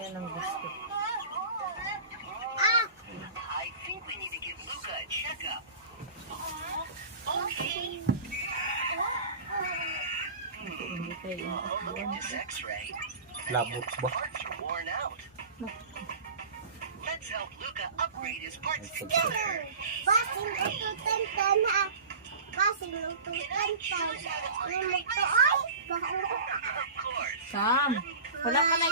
Yan ang gusto. I think we need to give Luca a checkup. Okay. Hindi kayo. Oh, look at this X-ray. Labot ba? Parts are worn out. Let's help Luca upgrade his parts Ay, together. Kasing ututan ha. Kasing ututan ha. Lumito ay. Of course. Sam, wala ka na